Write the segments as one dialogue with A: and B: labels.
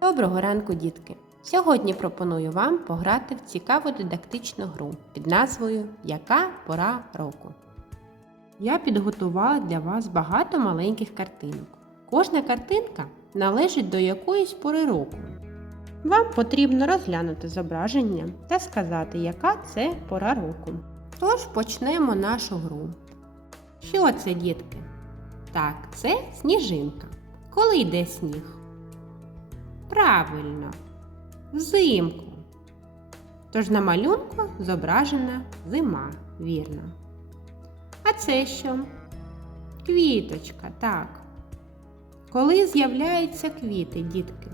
A: Доброго ранку, дітки! Сьогодні пропоную вам пограти в цікаву дидактичну гру під назвою Яка пора року. Я підготувала для вас багато маленьких картинок. Кожна картинка належить до якоїсь пори року. Вам потрібно розглянути зображення та сказати, яка це пора року. Тож почнемо нашу гру. Що це, дітки? Так, це сніжинка. Коли йде сніг? Правильно, взимку. Тож на малюнку зображена зима, вірно. А це що? Квіточка, так. Коли з'являються квіти, дітки?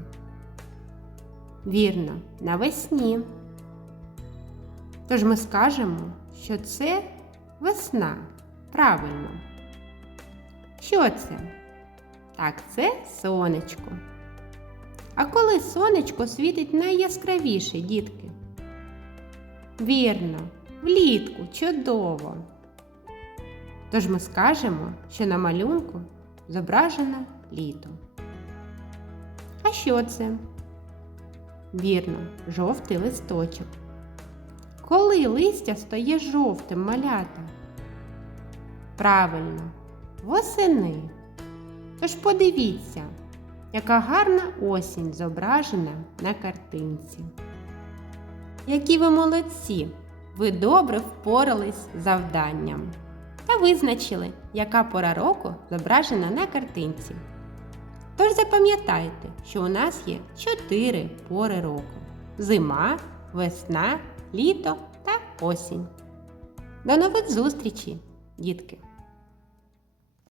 A: Вірно, навесні. Тож ми скажемо, що це весна. Правильно. Що це? Так, це сонечко. А коли сонечко світить найяскравіше, дітки? Вірно, влітку чудово. Тож ми скажемо, що на малюнку зображено літо. А що це? Вірно, жовтий листочок. Коли листя стає жовтим малята? Правильно, восени. Тож подивіться, яка гарна осінь зображена на картинці. Які ви молодці! Ви добре впорались з завданням та визначили, яка пора року зображена на картинці. Тож запам'ятайте, що у нас є чотири пори року: зима, весна, літо та осінь. До нових зустрічей, дітки!